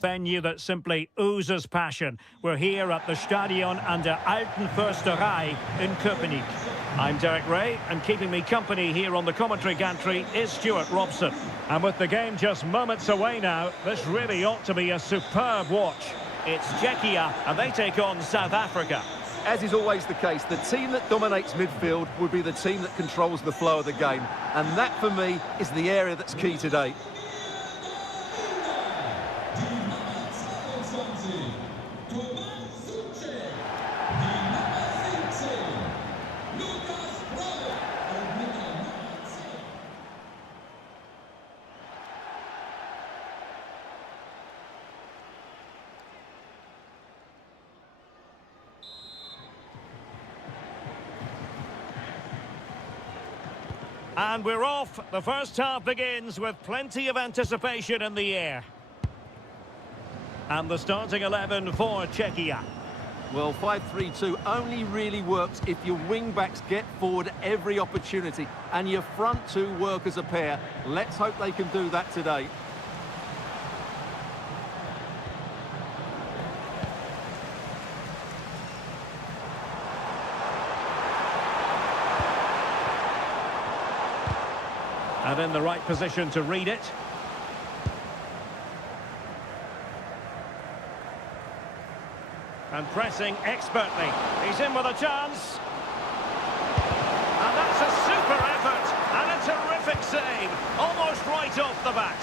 Venue that simply oozes passion. We're here at the Stadion an der Alten Försterei in Köpenick. I'm Derek Ray, and keeping me company here on the commentary gantry is Stuart Robson. And with the game just moments away now, this really ought to be a superb watch. It's Czechia, and they take on South Africa. As is always the case, the team that dominates midfield will be the team that controls the flow of the game. And that, for me, is the area that's key today. And we're off. The first half begins with plenty of anticipation in the air. And the starting 11 for Czechia. Well, 5-3-2 only really works if your wing-backs get forward every opportunity and your front two work as a pair. Let's hope they can do that today. And in the right position to read it. And pressing expertly. He's in with a chance. And that's a super effort. And a terrific save. Almost right off the bat.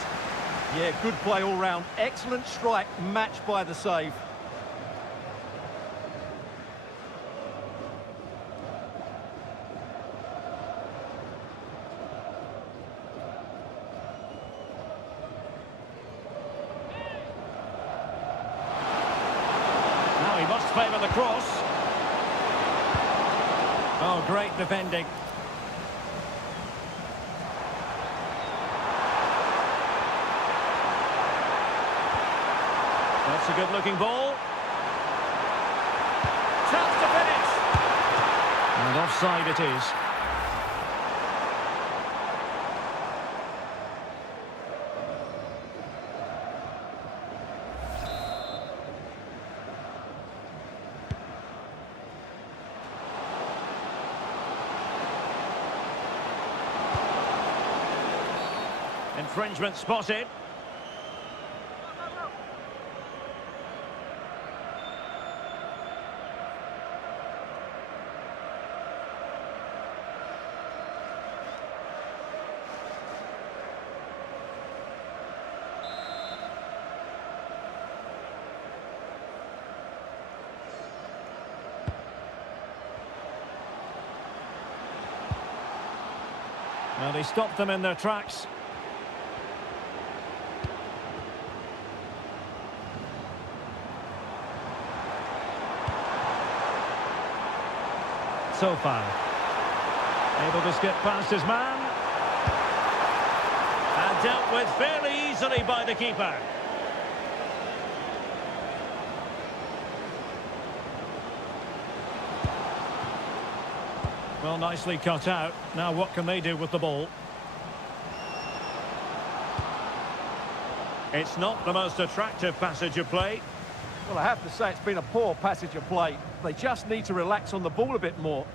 Yeah, good play all round. Excellent strike, matched by the save. He must favour the cross. Oh, great defending. That's a good-looking ball. Chance to finish. And offside it is. Infringement spotted. Well, they stopped them in their tracks. So far, able to skip past his man, and dealt with fairly easily by the keeper. Well, nicely cut out. Now what can they do with the ball? It's not the most attractive passage of play. Well, I have to say it's been a poor passage of play. They just need to relax on the ball a bit more.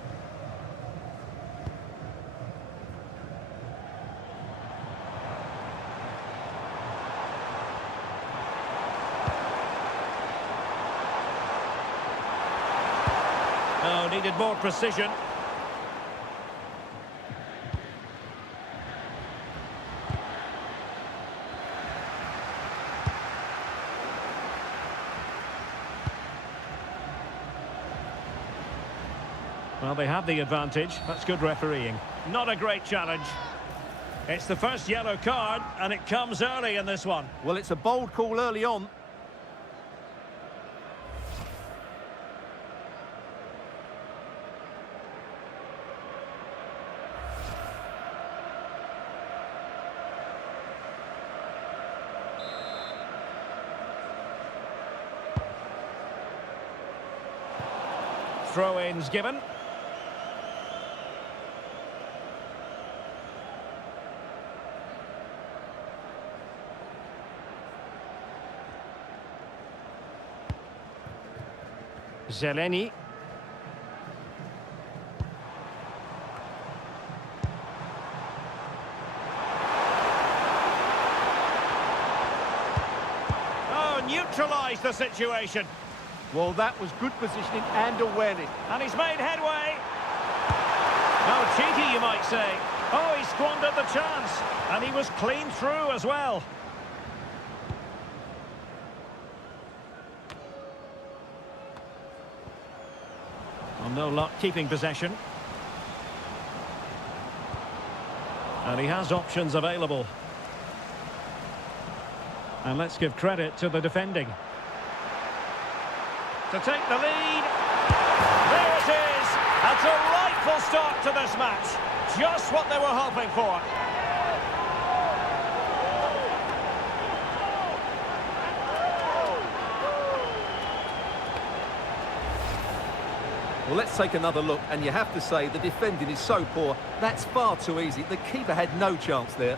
Oh, needed more precision. Well, they have the advantage. That's good refereeing. Not a great challenge. It's the first yellow card, and it comes early in this one. Well, it's a bold call early on. Throw-ins given. Zeleny. Oh, neutralised the situation. Well, that was good positioning and awareness. And he's made headway. Oh, cheeky, you might say. Oh, he squandered the chance. And he was clean through as well. Well, no luck keeping possession. And he has options available. And let's give credit to the defending. To take the lead. There it is. A delightful start to this match. Just what they were hoping for. Well, let's take another look, and you have to say the defending is so poor. That's far too easy. The keeper had no chance there.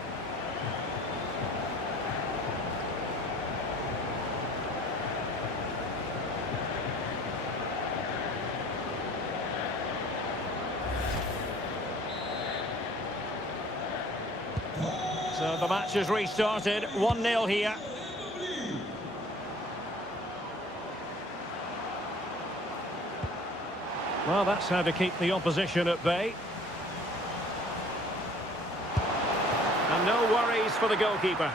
So the match has restarted, 1-0 here. Well, that's how to keep the opposition at bay. And no worries for the goalkeeper.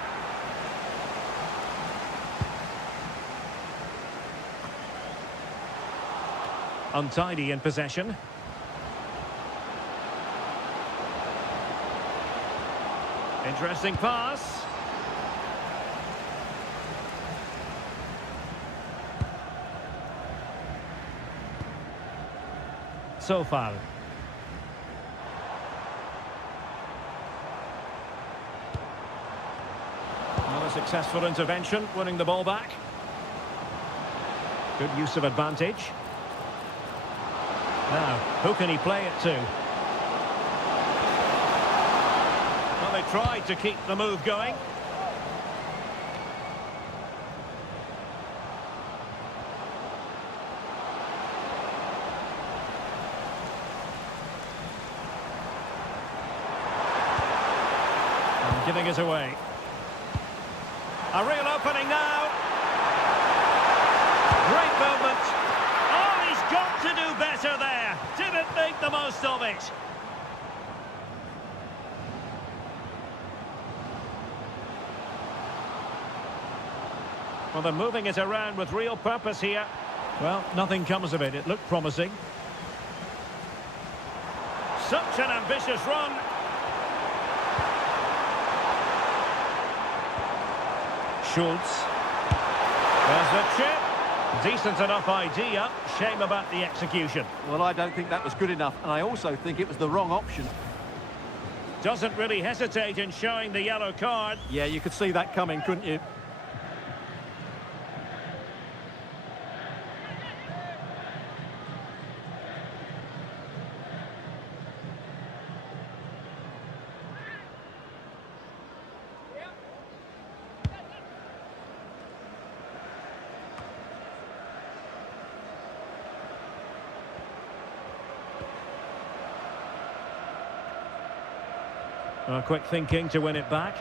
Untidy in possession. Interesting pass. So far. Well, a successful intervention, winning the ball back. Good use of advantage. Now, who can he play it to? Well, they tried to keep the move going. And giving it away. A real opening now. Great movement. Oh, he's got to do better there. Didn't make the most of it. Well, they're moving it around with real purpose here. Well, nothing comes of it. It looked promising. Such an ambitious run. Schultz. There's the chip. Decent enough idea. Shame about the execution. Well, I don't think that was good enough, and I also think it was the wrong option. Doesn't really hesitate in showing the yellow card. Yeah, you could see that coming, couldn't you? Well, quick thinking to win it back.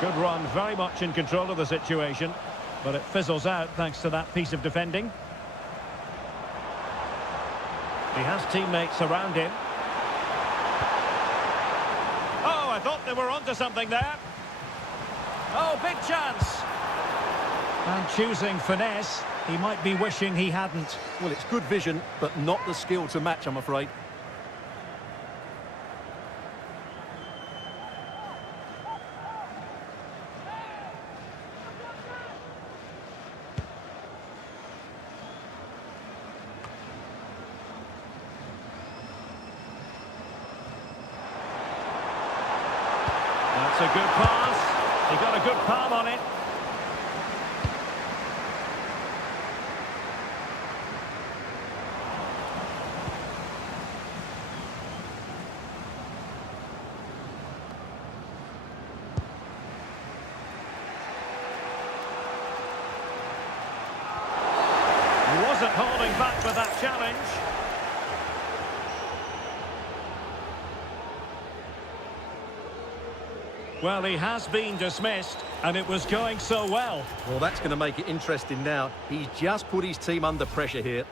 Good run, very much in control of the situation, but it fizzles out thanks to that piece of defending. He has teammates around him. Oh, I thought they were onto something there. Oh, big chance. And choosing finesse, he might be wishing he hadn't. Well, it's good vision, but not the skill to match, I'm afraid. That's a good pass. He got a good palm on it. back with that challenge. Well, he has been dismissed, and it was going so well. Well, that's going to make it interesting now. He's just put his team under pressure here.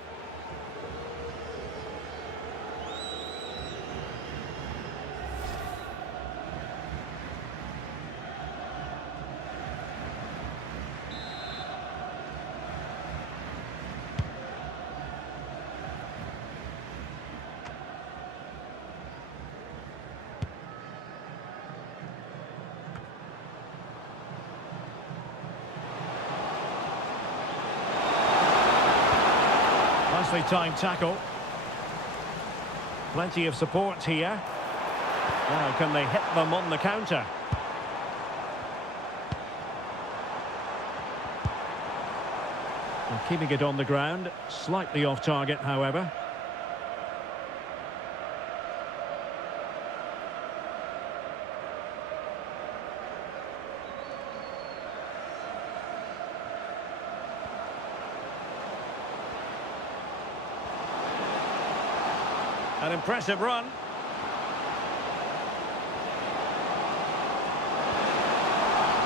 Nicely timed tackle. Plenty of support here. Now, can they hit them on the counter? Well, keeping it on the ground, slightly off target, however. An impressive run.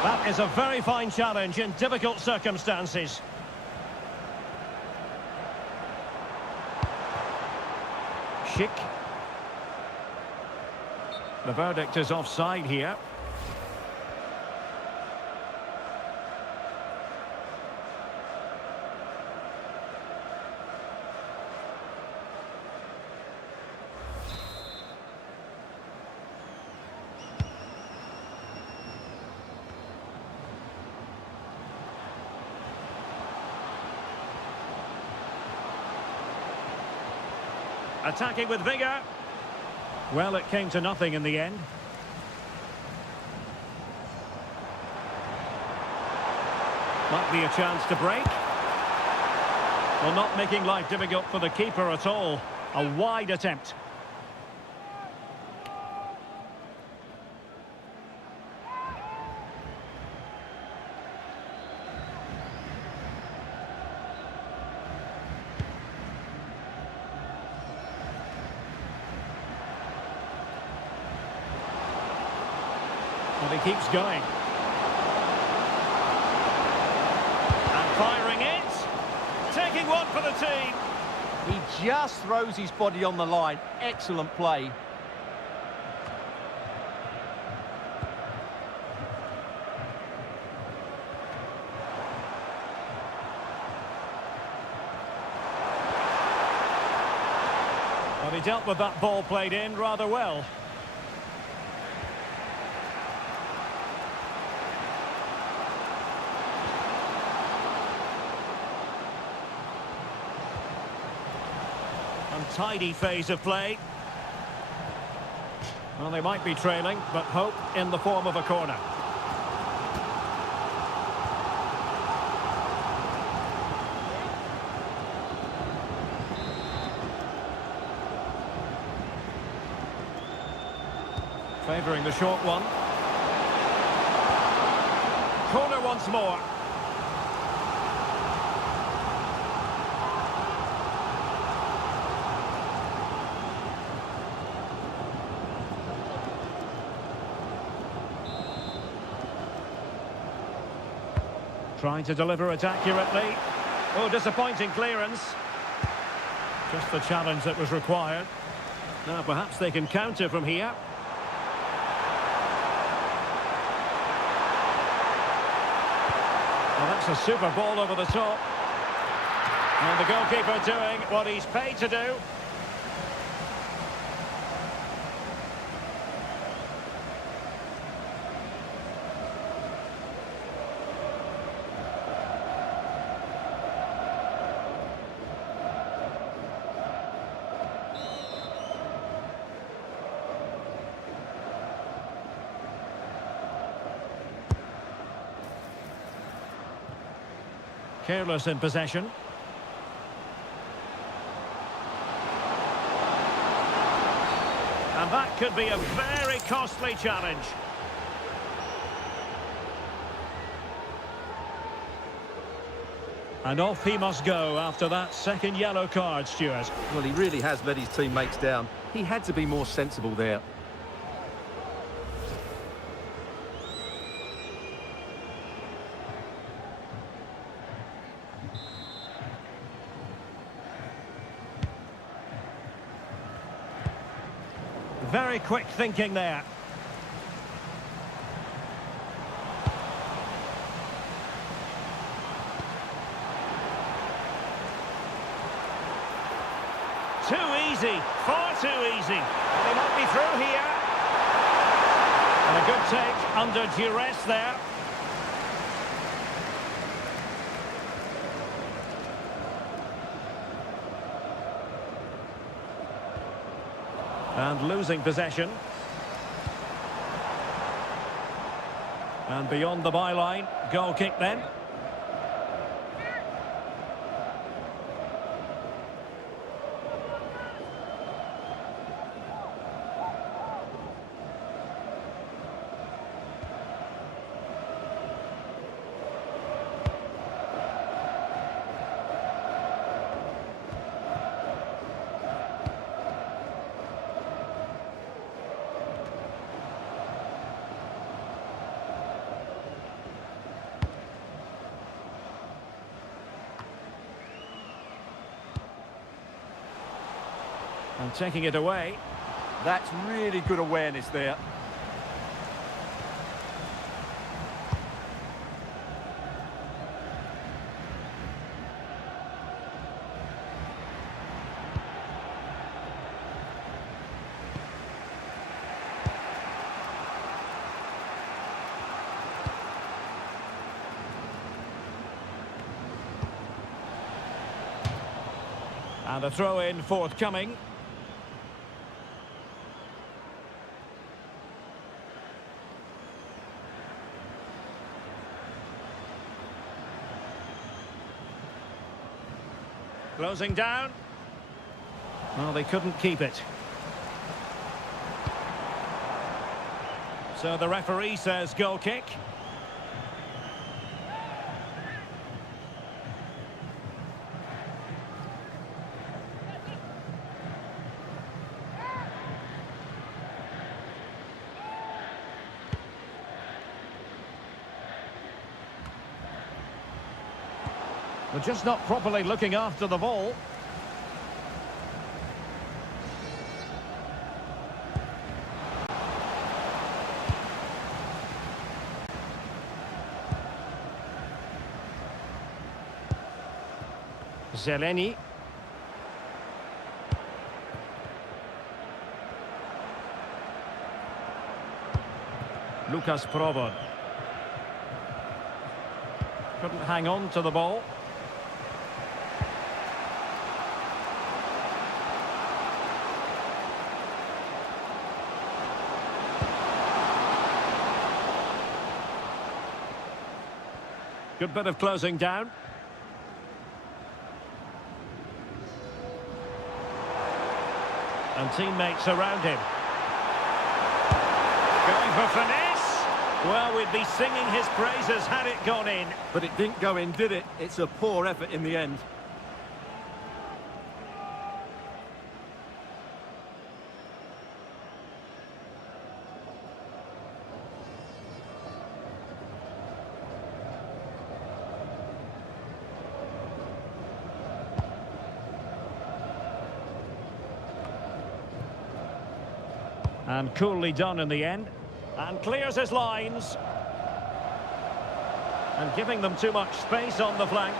That is a very fine challenge in difficult circumstances. Schick. The verdict is offside here. Attacking with vigour. Well, it came to nothing in the end. Might be a chance to break. Well, not making life difficult for the keeper at all. A wide attempt. And he keeps going. And firing it. Taking one for the team. He just throws his body on the line. Excellent play. Well, he dealt with that ball played in rather well. Untidy phase of play. Well, they might be trailing, but hope in the form of a corner. Favouring the short one. Corner once more. Trying to deliver it accurately. Oh, disappointing clearance. Just the challenge that was required. Now perhaps they can counter from here. Well, that's a super ball over the top. And the goalkeeper doing what he's paid to do. Careless in possession. And that could be a very costly challenge. And off he must go after that second yellow card, Stuart. Well, he really has let his teammates down. He had to be more sensible there. Very quick thinking there. Too easy, far too easy. And he might be through here. And a good take under duress there. And losing possession. And beyond the byline, goal kick then. And taking it away. That's really good awareness there. And a throw-in forthcoming. Closing down. Well, they couldn't keep it. So the referee says goal kick. They're just not properly looking after the ball. Zeleny. Lucas Provod. Couldn't hang on to the ball. Good bit of closing down. And teammates around him. Going for finesse. Well, we'd be singing his praises had it gone in. But it didn't go in, did it? It's a poor effort in the end. And coolly done in the end. And clears his lines. And giving them too much space on the flank.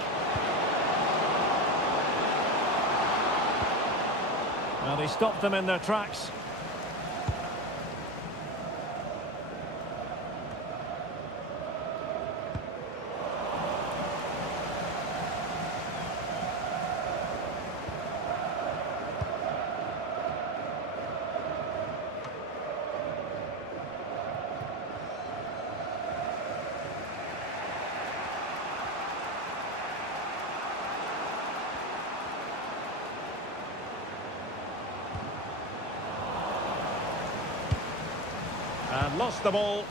Well, they stopped them in their tracks. And lost the ball.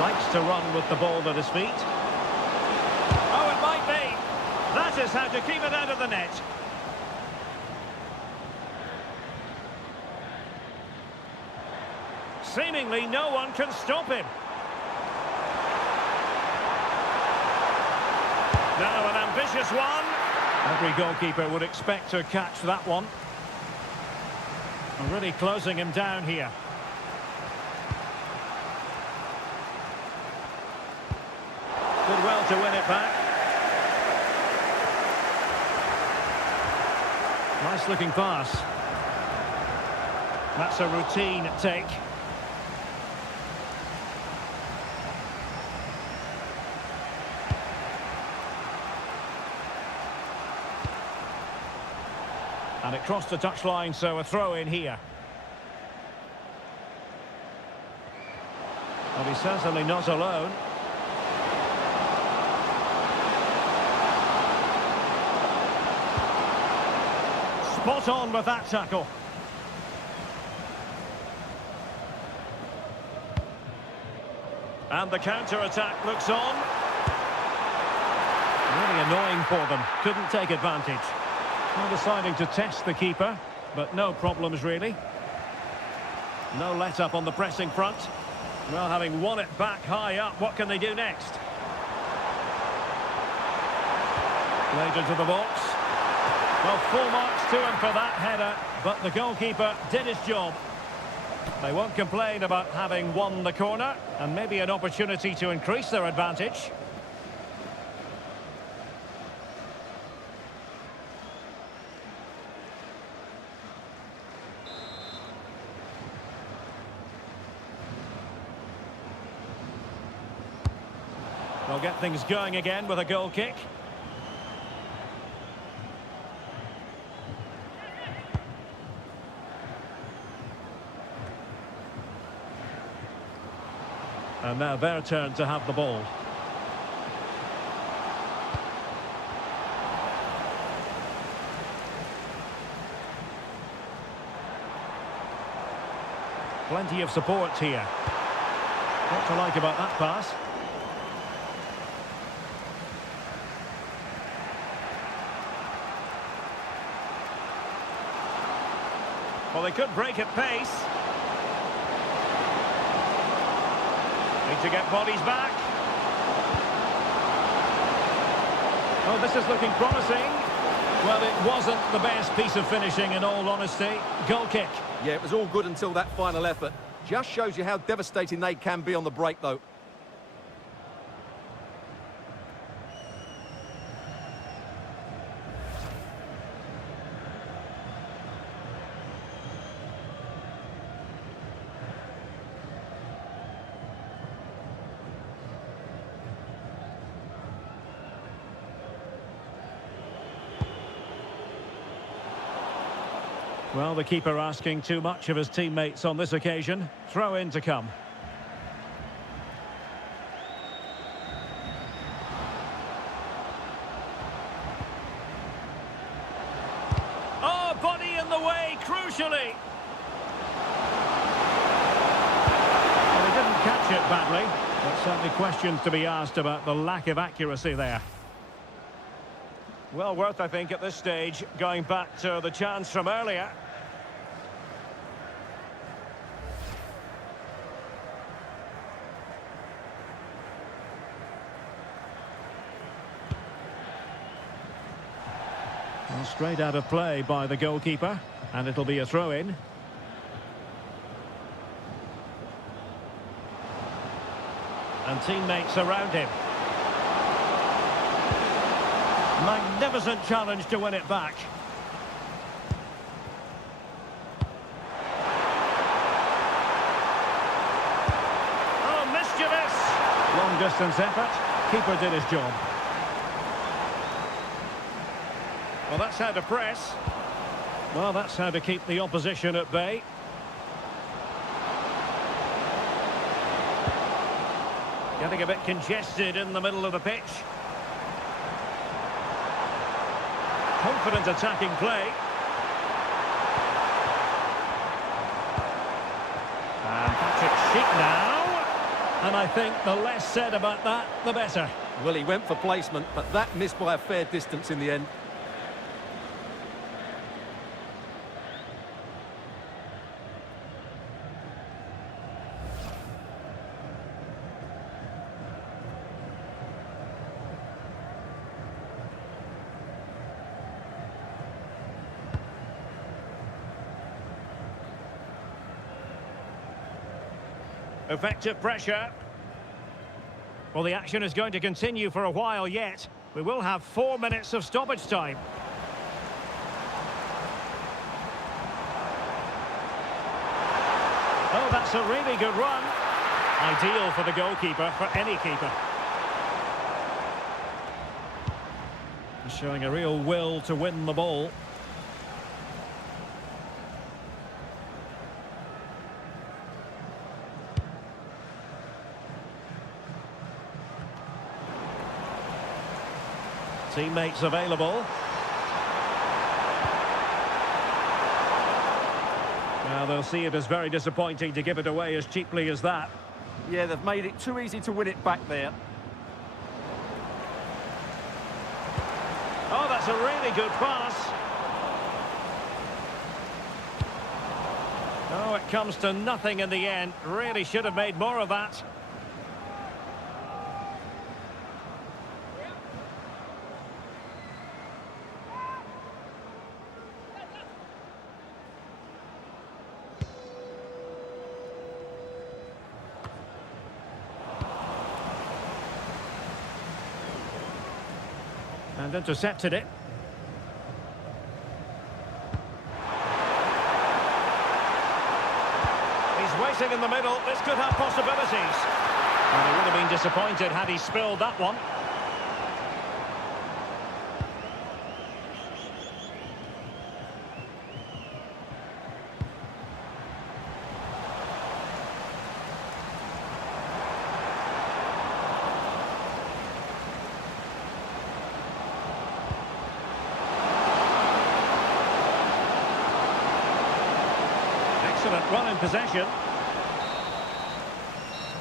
Likes to run with the ball at his feet. Oh, it might be. That is how to keep it out of the net. Seemingly no one can stop him. Now an ambitious one. Every goalkeeper would expect to catch that one. Really closing him down here. Did well to win it back. Nice looking pass. That's a routine take. And it crossed the touchline, so a throw in here. Well, he's certainly not alone. Spot on with that tackle. And the counter-attack looks on. Really annoying for them. Couldn't take advantage. Well, deciding to test the keeper, but no problems really. No let-up on the pressing front. Well, having won it back high up, what can they do next? Played into the box. Well, full marks to him for that header, but the goalkeeper did his job. They won't complain about having won the corner, and maybe an opportunity to increase their advantage. They'll get things going again with a goal kick. And now their turn to have the ball. Plenty of support here. What to like about that pass? Well, they could break at pace. Need to get bodies back. Oh, this is looking promising. Well, it wasn't the best piece of finishing, in all honesty. Goal kick. Yeah, it was all good until that final effort. Just shows you how devastating they can be on the break, though. Well, the keeper asking too much of his teammates on this occasion. Throw in to come. Oh, body in the way, crucially. Well, he didn't catch it badly, but certainly questions to be asked about the lack of accuracy there. Well worth, I think, at this stage, going back to the chance from earlier. Well, straight out of play by the goalkeeper, and it'll be a throw-in. And teammates around him. Magnificent challenge to win it back. Oh, mischievous! Long distance effort. Keeper did his job. Well, that's how to press. Well, that's how to keep the opposition at bay. Getting a bit congested in the middle of the pitch. Confident attacking play. And Patrick Schick now. And I think the less said about that, the better. Well, he went for placement, but that missed by a fair distance in the end. Effective pressure. Well, the action is going to continue for a while yet. We will have 4 minutes of stoppage time. Oh, that's a really good run. Ideal for the goalkeeper, for any keeper. Showing a real will to win the ball. Teammates available. Now they'll see it as very disappointing to give it away as cheaply as that. Yeah, they've made it too easy to win it back there. Oh, that's a really good pass. Oh, it comes to nothing in the end. Really should have made more of that. And intercepted it. He's waiting in the middle. This could have possibilities. And he would have been disappointed had he spilled that one. Excellent run in possession.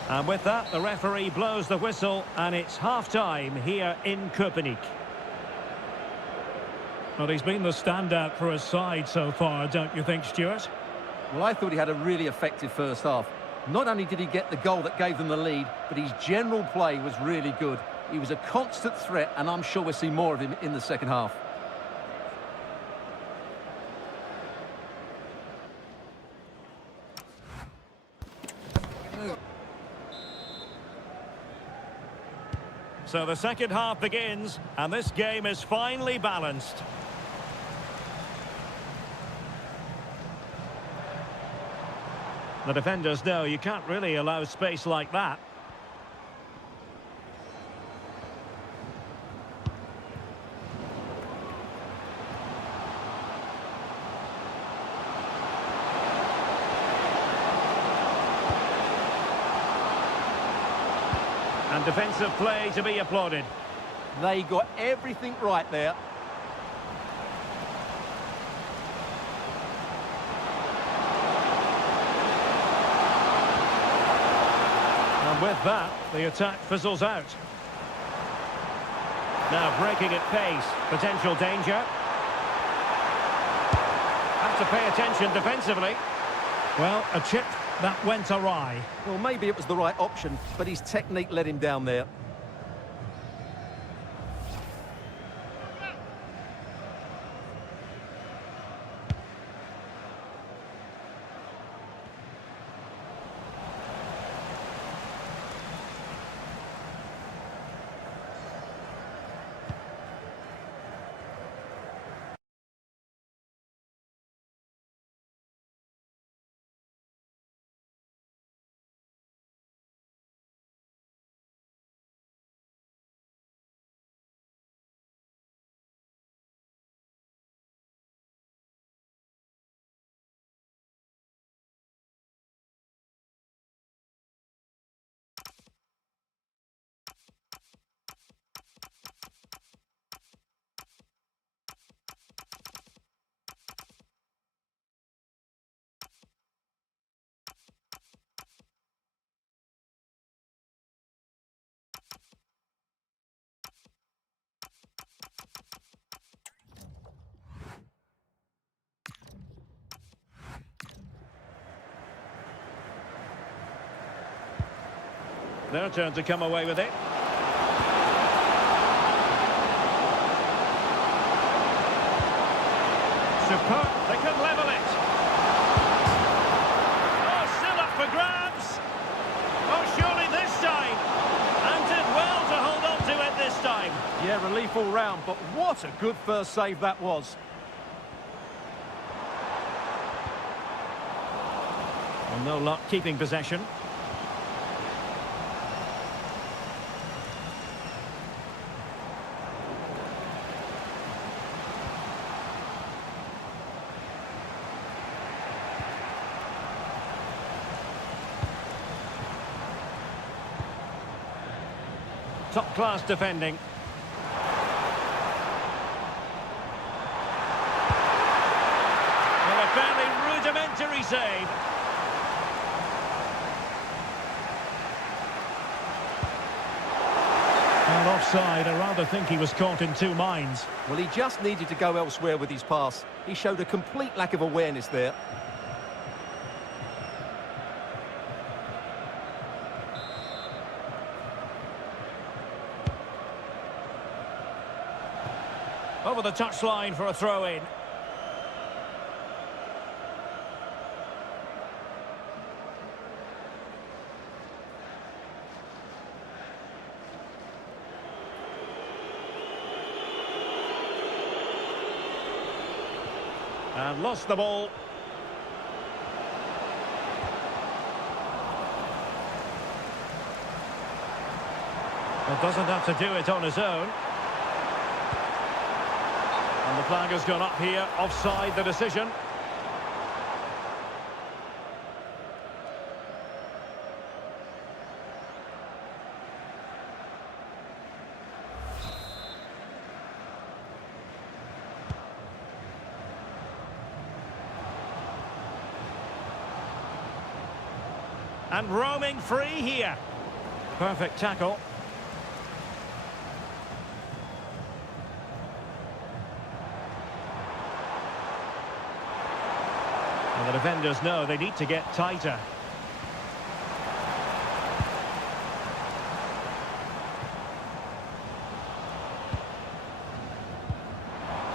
And with that, the referee blows the whistle, and it's half-time here in Köpenick. Well, he's been the standout for his side so far, don't you think, Stuart? Well, I thought he had a really effective first half. Not only did he get the goal that gave them the lead, but his general play was really good. He was a constant threat, and I'm sure we'll see more of him in the second half. So the second half begins, and this game is finely balanced. The defenders know you can't really allow space like that. And defensive play to be applauded. They got everything right there. And with that, the attack fizzles out. Now breaking at pace, potential danger. Have to pay attention defensively. Well, a chip that went awry. Well, maybe it was the right option, but his technique let him down there. Their turn to come away with it. Superb. They could level it. Oh, still up for grabs. Oh, surely this time. And did well to hold on to it this time. Yeah, relief all round, but what a good first save that was. Well, no luck keeping possession. Top-class defending. Well, a fairly rudimentary save. Well, offside. I rather think he was caught in two minds. Well, he just needed to go elsewhere with his pass. He showed a complete lack of awareness there. Over the touchline for a throw-in. And lost the ball. Well, doesn't have to do it on his own. And the flag has gone up here, offside the decision. And roaming free here. Perfect tackle. And the defenders know they need to get tighter.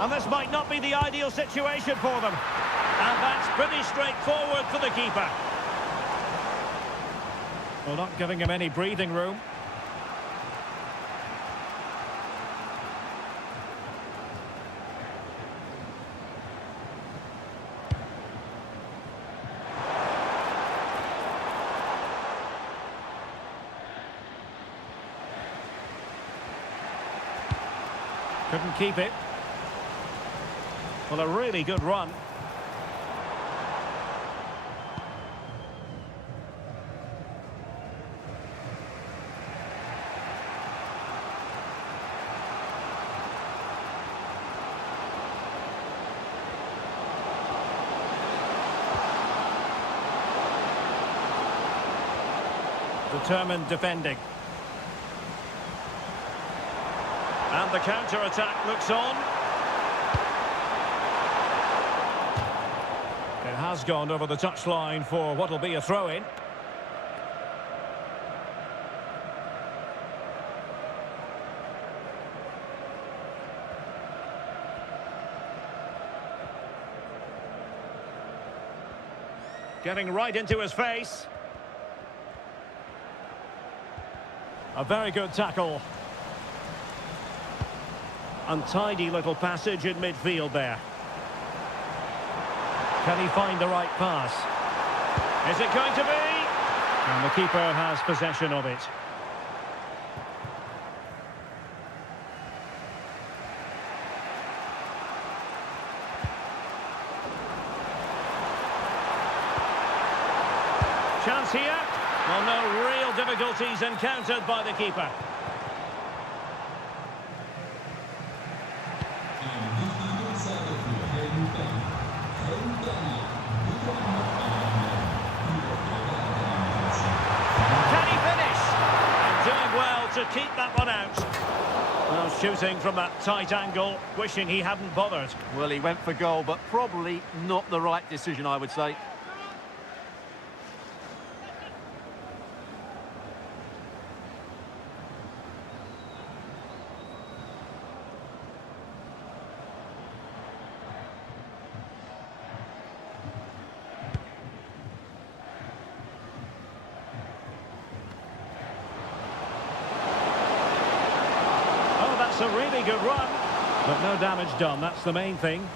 And this might not be the ideal situation for them. And that's pretty straightforward for the keeper. Well, not giving him any breathing room. Couldn't keep it. Well, a really good run. Determined defending. And the counter-attack looks on. It has gone over the touchline for what will be a throw-in. Getting right into his face. A very good tackle. Untidy little passage in midfield there. Can he find the right pass? Is it going to be? And the keeper has possession of it. Chance here. Well, no real difficulties encountered by the keeper. Can he finish? And doing well to keep that one out. Well, shooting from that tight angle, wishing he hadn't bothered. Well, he went for goal, but probably not the right decision, I would say. That's a really good run. But no damage done, that's the main thing.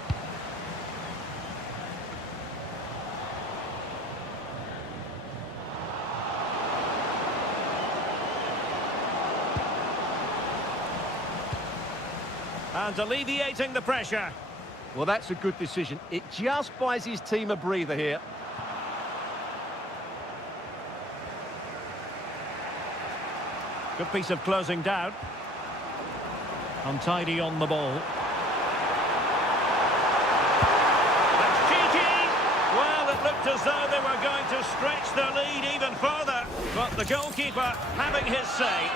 And alleviating the pressure. Well, that's a good decision. It just buys his team a breather here. Good piece of closing down. Untidy on the ball. That's cheeky! Well, it looked as though they were going to stretch their lead even further. But the goalkeeper having his say.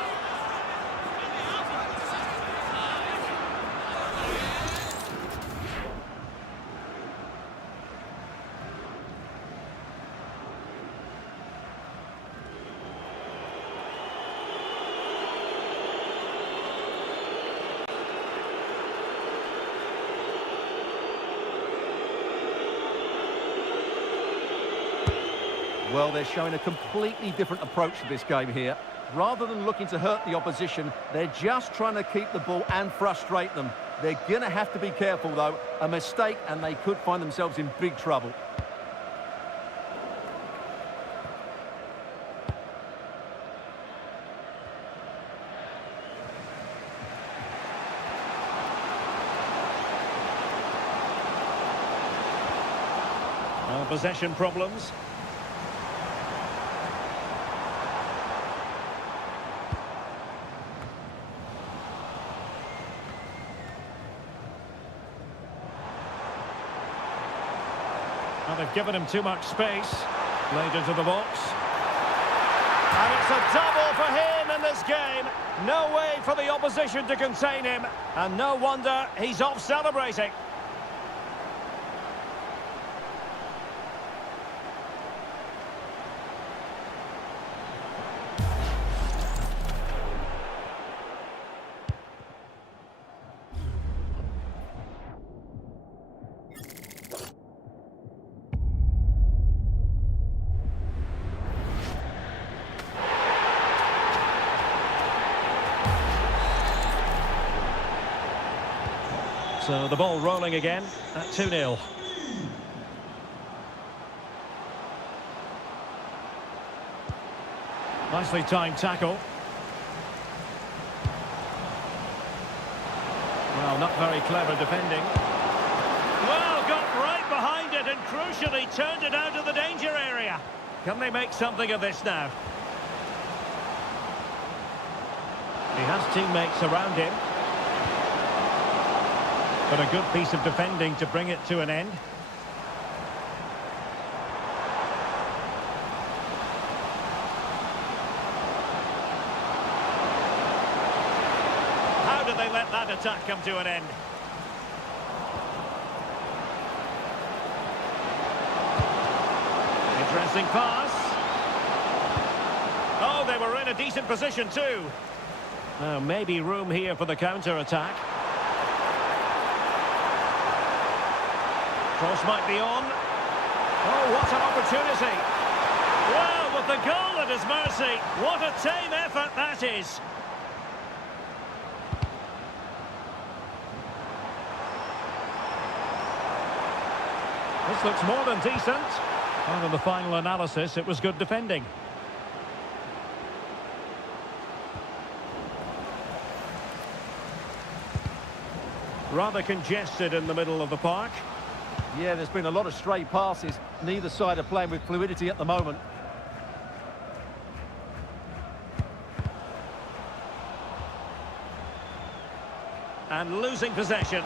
Well, they're showing a completely different approach to this game here. Rather than looking to hurt the opposition, they're just trying to keep the ball and frustrate them. They're going to have to be careful, though. A mistake, and they could find themselves in big trouble. Possession problems. Well, they've given him too much space. Played into the box. And it's a double for him in this game. No way for the opposition to contain him. And no wonder he's off celebrating. So the ball rolling again at 2-0. Nicely timed tackle. Well, not very clever defending. Well, got right behind it and crucially turned it out of the danger area. Can they make something of this now? He has teammates around him. But a good piece of defending to bring it to an end. How did they let that attack come to an end? Interesting pass. Oh, they were in a decent position too. Maybe room here for the counter-attack. Cross might be on. Oh, what an opportunity. Well, with the goal at his mercy, what a tame effort that is. This looks more than decent. And in the final analysis, it was good defending. Rather congested in the middle of the park. Yeah, there's been a lot of stray passes. Neither side are playing with fluidity at the moment. And losing possession.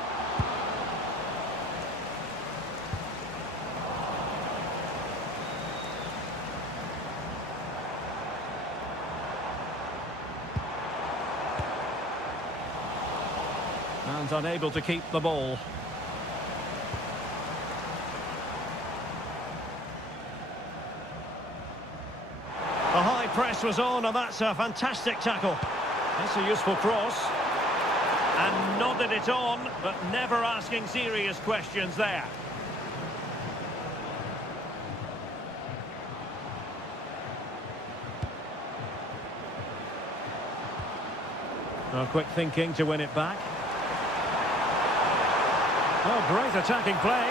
And unable to keep the ball. The high press was on, and that's a fantastic tackle. That's a useful cross. And nodded it on, but never asking serious questions there. Oh, quick thinking to win it back. Oh, great attacking play.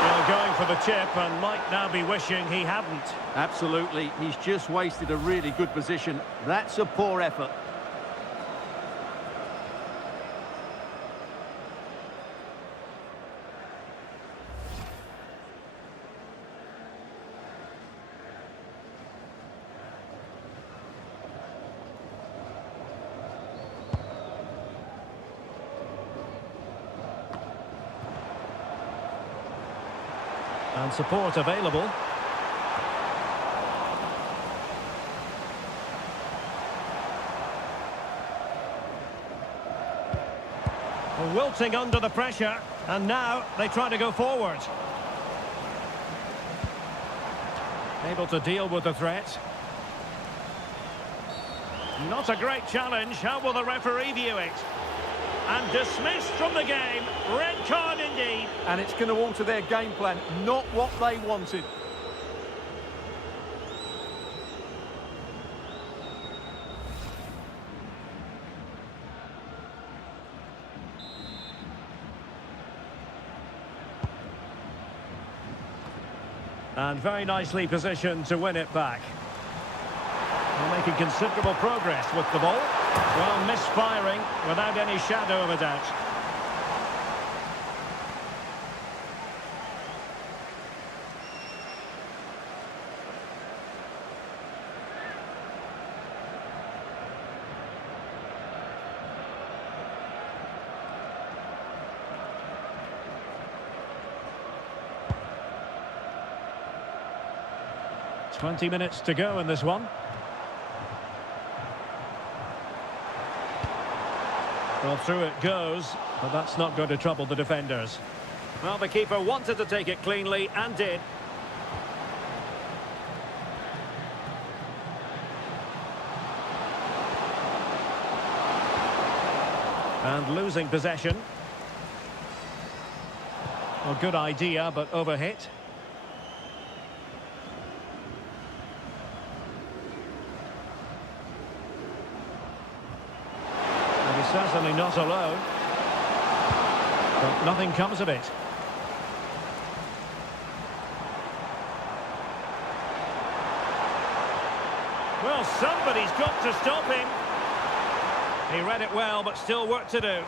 Well, going for the chip and might now be wishing he hadn't. Absolutely, he's just wasted a really good position. That's a poor effort. And support available. Wilting under the pressure, and now they try to go forward. Able to deal with the threat. Not a great challenge. How will the referee view it? And dismissed from the game. Red card indeed. And it's going to alter their game plan, not what they wanted. And very nicely positioned to win it back. They're making considerable progress with the ball. Well, misfiring without any shadow of a doubt. "20 minutes to go in this one. Well, through it goes, but that's not going to trouble the defenders. Well, the keeper wanted to take it cleanly and did. And losing possession. Well, good idea, but overhit. Certainly not alone. But nothing comes of it. Well, somebody's got to stop him. He read it well, but still work to do.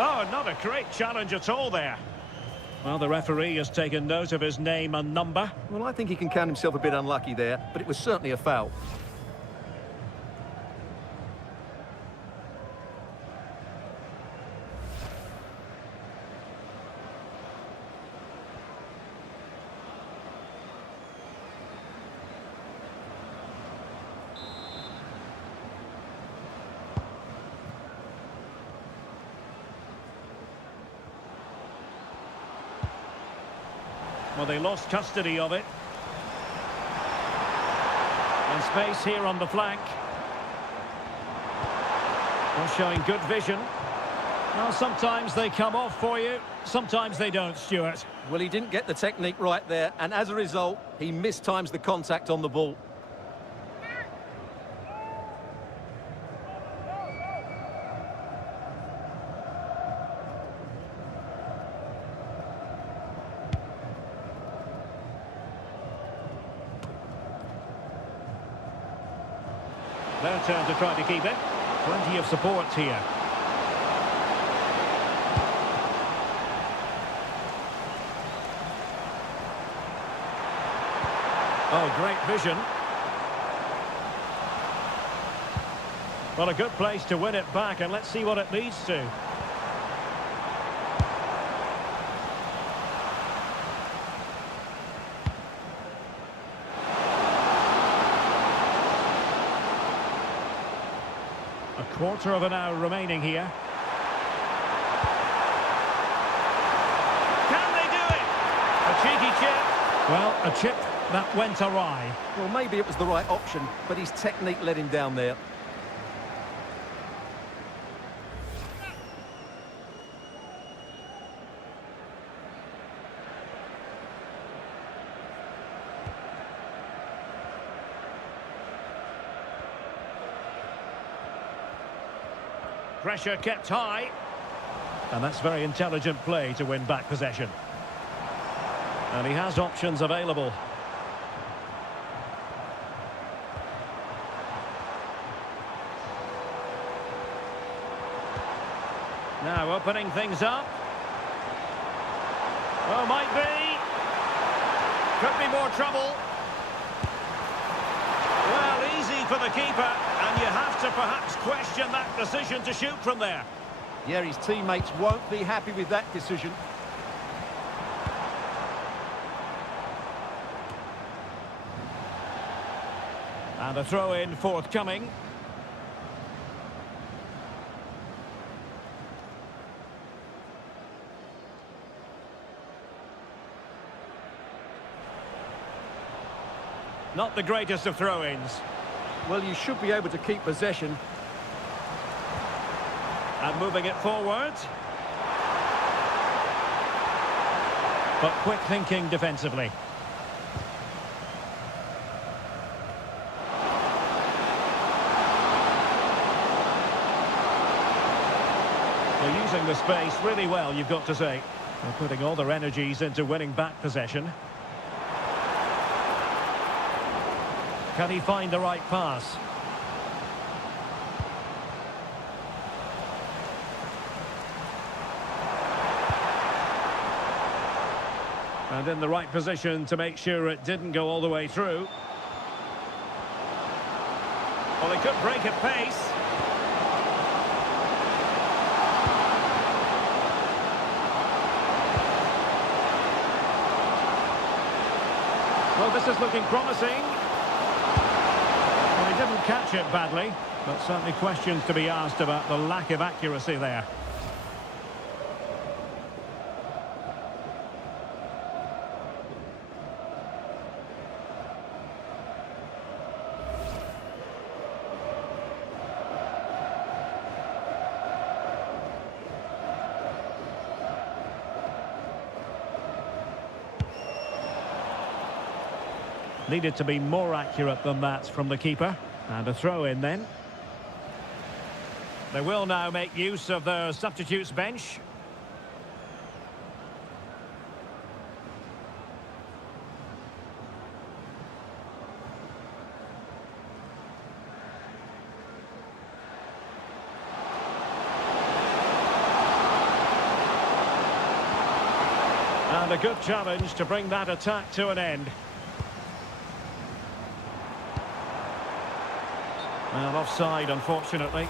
Oh, not a great challenge at all there. Well, the referee has taken note of his name and number. Well, I think he can count himself a bit unlucky there, but it was certainly a foul. Well, they lost custody of it. And space here on the flank. Well, showing good vision. Well, sometimes they come off for you, sometimes they don't, Stuart. Well, he didn't get the technique right there, and as a result, he mistimes the contact on the ball. Their turn to try to keep it. Plenty of support here. Oh, great vision. Well, a good place to win it back, and let's see what it leads to. A quarter of an hour remaining here. Can they do it? A cheeky chip. Well, a chip that went awry. Well, maybe it was the right option, but his technique let him down there. Pressure kept high. And that's very intelligent play to win back possession. And he has options available. Now opening things up. Oh, might be. Could be more trouble. Well, easy for the keeper, and you have to perhaps question that decision to shoot from there. Yeah, his teammates won't be happy with that decision. And a throw-in forthcoming. Not the greatest of throw-ins. Well, you should be able to keep possession. And moving it forward. But quick thinking defensively. They're using the space really well, you've got to say. They're putting all their energies into winning back possession. Can he find the right pass? And in the right position to make sure it didn't go all the way through. Well, he could break at pace. Well, this is looking promising. Well, he didn't catch it badly, but certainly questions to be asked about the lack of accuracy there. Needed to be more accurate than that from the keeper. And a throw in then. They will now make use of their substitutes bench. And a good challenge to bring that attack to an end. Well, offside, unfortunately.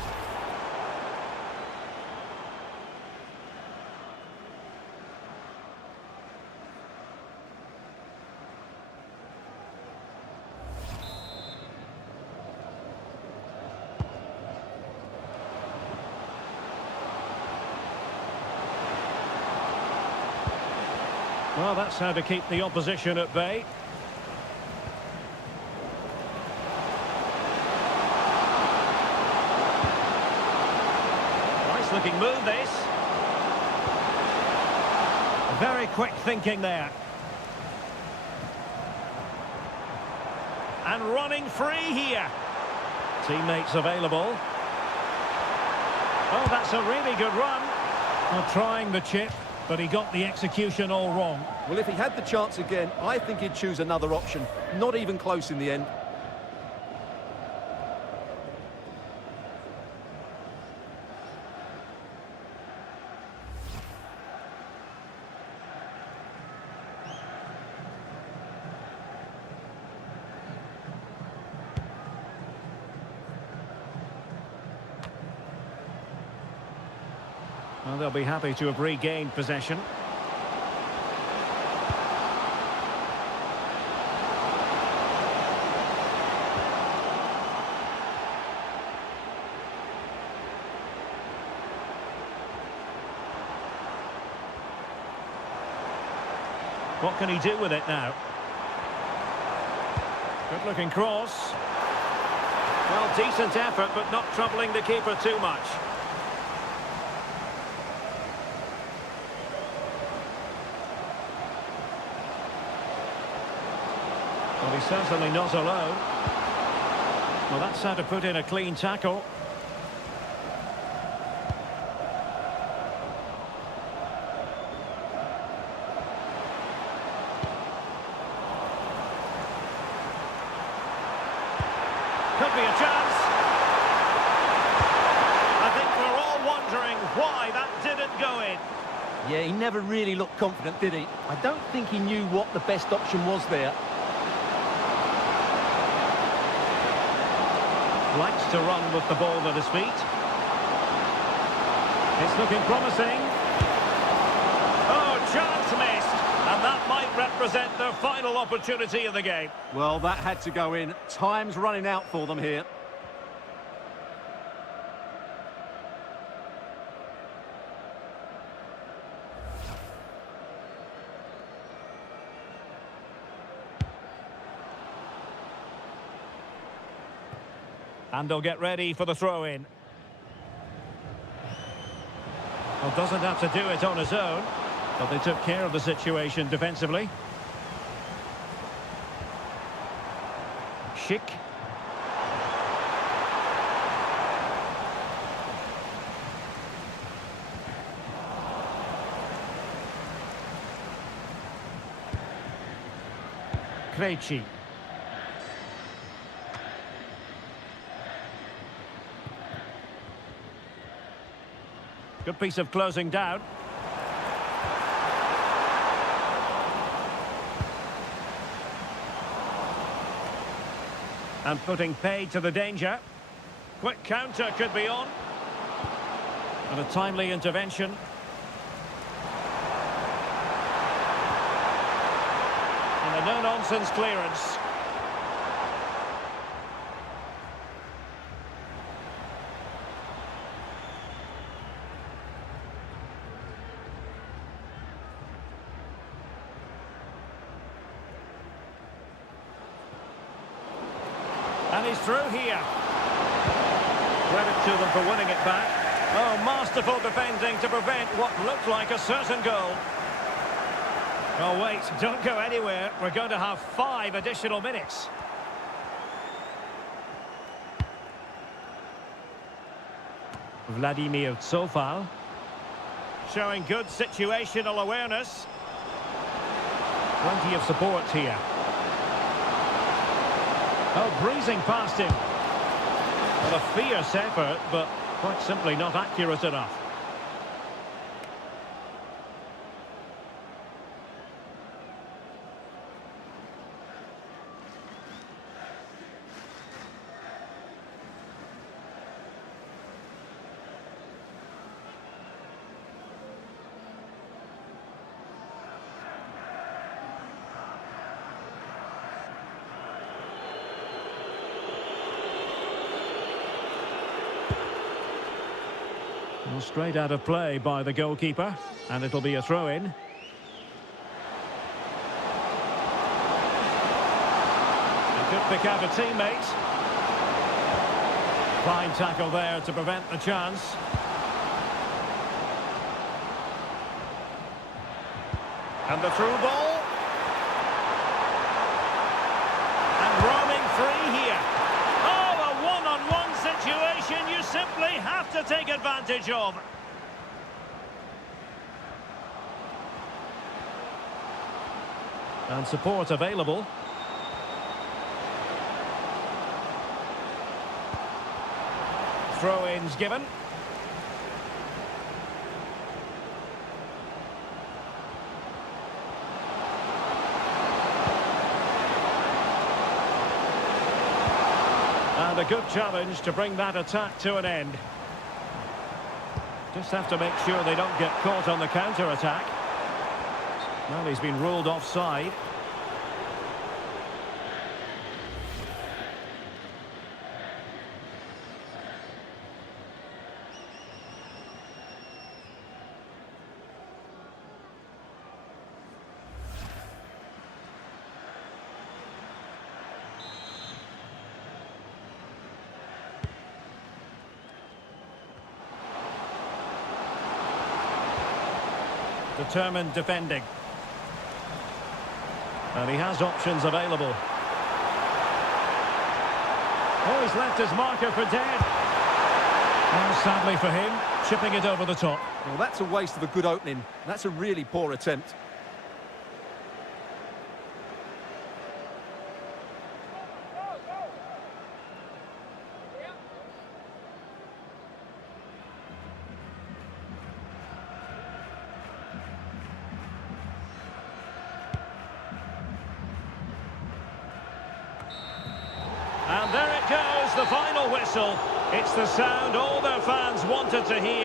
Well, that's how to keep the opposition at bay. Looking move this. Very quick thinking there. And running free here. Teammates available. Oh, that's a really good run. Well, trying the chip, but he got the execution all wrong. Well, if he had the chance again, I think he'd choose another option. Not even close in the end. Well, they'll be happy to have regained possession. What can he do with it now? Good looking cross. Well, decent effort, but not troubling the keeper too much. Well, he's certainly not alone. Well, that's how to put in a clean tackle. never really looked confident, did he? I don't think he knew what the best option was there. Likes to run with the ball at his feet. It's looking promising. Oh, chance missed. And that might represent their final opportunity of the game. Well, that had to go in. Time's running out for them here. And they'll get ready for the throw-in. Well, doesn't have to do it on his own, but they took care of the situation defensively. Schick. Krejci. Good piece of closing down. And putting paid to the danger. Quick counter could be on. And a timely intervention. And a no-nonsense clearance. And he's through here. Credit to them for winning it back. Oh, masterful defending to prevent what looked like a certain goal. Oh, wait, don't go anywhere. We're going to have 5 additional minutes. Vladimir Tsofal. Showing good situational awareness. Plenty of support here. Oh, breezing past him. Well, a fierce effort, but quite simply not accurate enough. Well, straight out of play by the goalkeeper, and it'll be a throw-in. He could pick out a teammate. Fine tackle there to prevent the chance. And the through ball. And roaming free here. Oh, a one-on-one situation you simply have to take advantage of. And support available. Throw-ins given. And a good challenge to bring that attack to an end. Just have to make sure they don't get caught on the counter-attack. Well, he's been ruled offside. Determined defending. And he has options available. Oh, he's left his marker for dead. And sadly for him, chipping it over the top. Well, that's a waste of a good opening. That's a really poor attempt. it goes, the final whistle. It's the sound all their fans wanted to hear.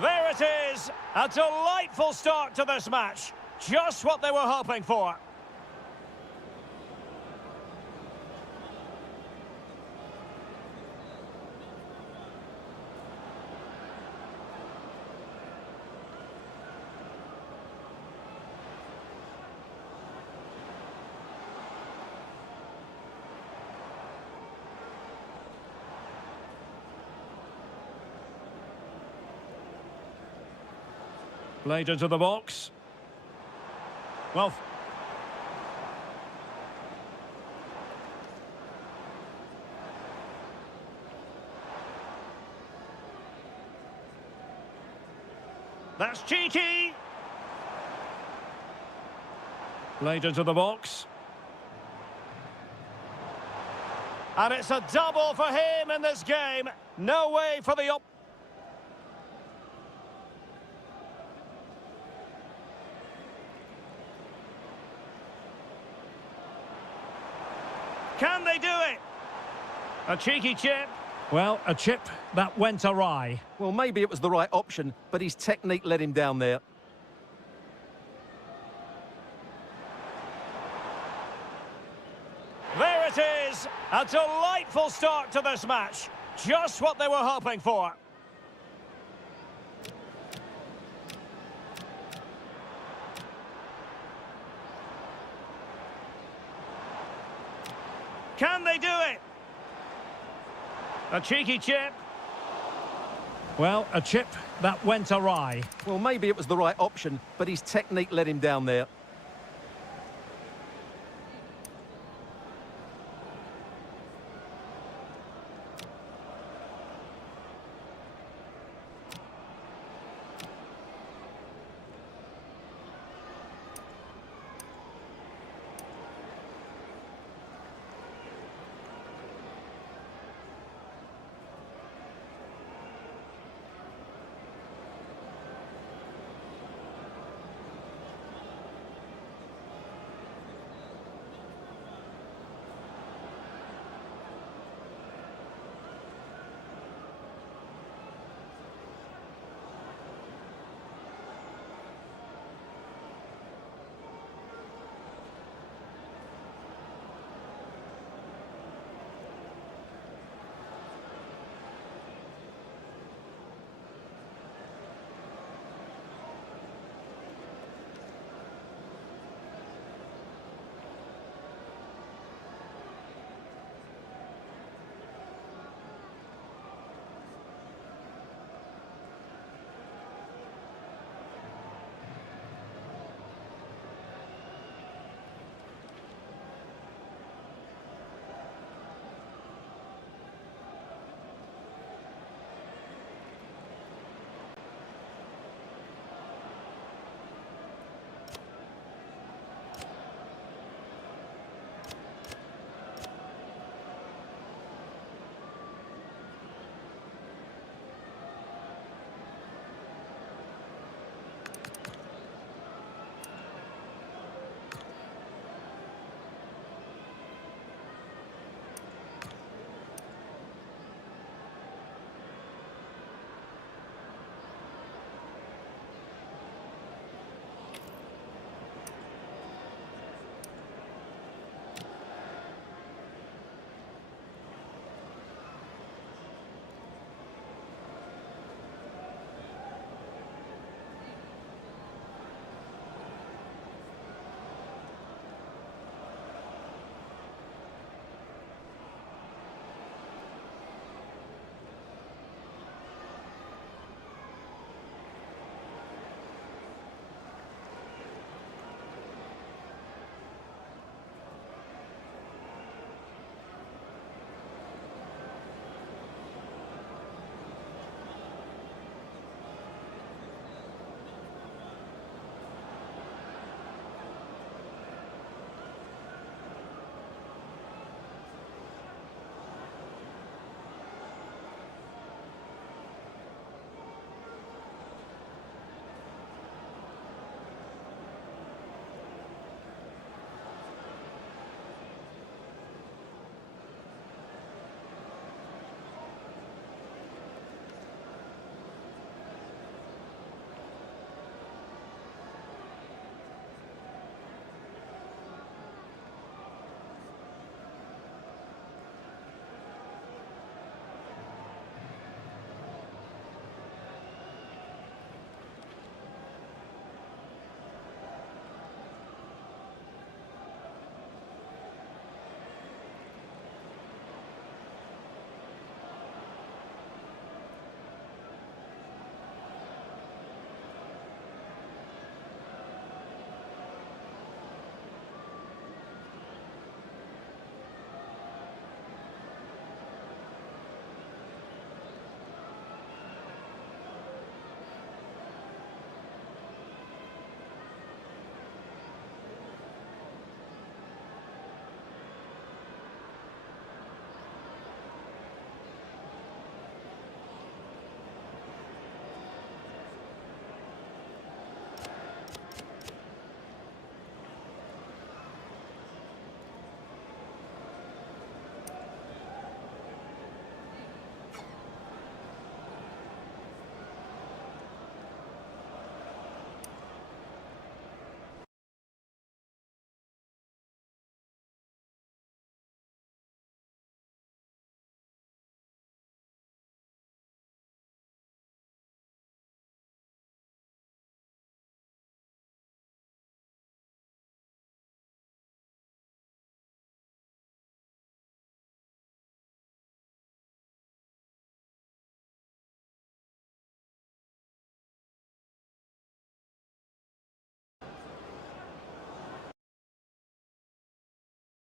There it is, a delightful start to this match. Just what they were hoping for. Played into the box. Well, that's cheeky. Played into the box. And it's a double for him in this game. No way for the Can they do it? A cheeky chip. Well, a chip that went awry. Well, maybe it was the right option, but his technique let him down there. There it is, a delightful start to this match. Just what they were hoping for. Can they do it? A cheeky chip. Well, a chip that went awry. Well, maybe it was the right option, but his technique let him down there.